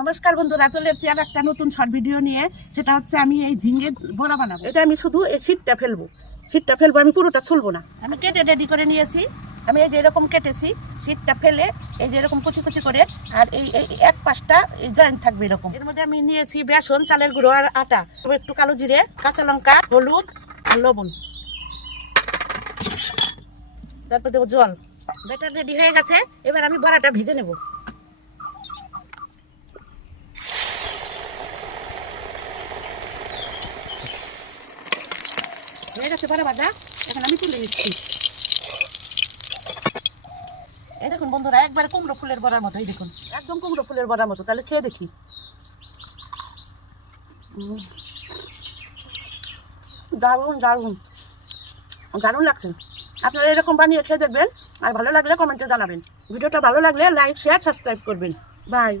নমস্কার বন্ধুরা, চলে এসেছি আর একটা নতুন শর্ট ভিডিও নিয়ে। সেটা হচ্ছে আমি এই ঝিঙে বড়া বানাবো। এটা আমি শুধু এই শীতটা ফেলবো, আমি পুরোটা ছুলবো না। আমি কেটে রেডি করে নিয়েছি। আমি এই যে এরকম কেটেছি, শীতটা ফেলে এই যে এরকম কুচি কুচি করে, আর এই এক পাশটা জয়েন্ট থাকবে এরকম। এর মধ্যে আমি নিয়েছি বেসন, চালের গুঁড়ো আর আটা, একটু কালো জিরে, কাঁচা লঙ্কা, হলুদ আর লবণ, তারপর দেবো জল। ব্যাটার রেডি হয়ে গেছে। এবার আমি বড়াটা ভেজে নেব। হয়ে গেছে বড়া ভাজা, এখন আমি তুলে নিচ্ছি। এই দেখুন বন্ধুরা, একবার কুমড়ো ফুলের বড়ার মতো, এই দেখুন একদম কুমড়ো ফুলের বড়ার মতো। তাহলে খেয়ে দেখি। দারুণ দারুণ দারুণ লাগছে। আপনারা এরকম বানিয়ে খেয়ে দেখবেন, আর ভালো লাগলে কমেন্টে জানাবেন। ভিডিওটা ভালো লাগলে লাইক, শেয়ার, সাবস্ক্রাইব করবেন। বাই।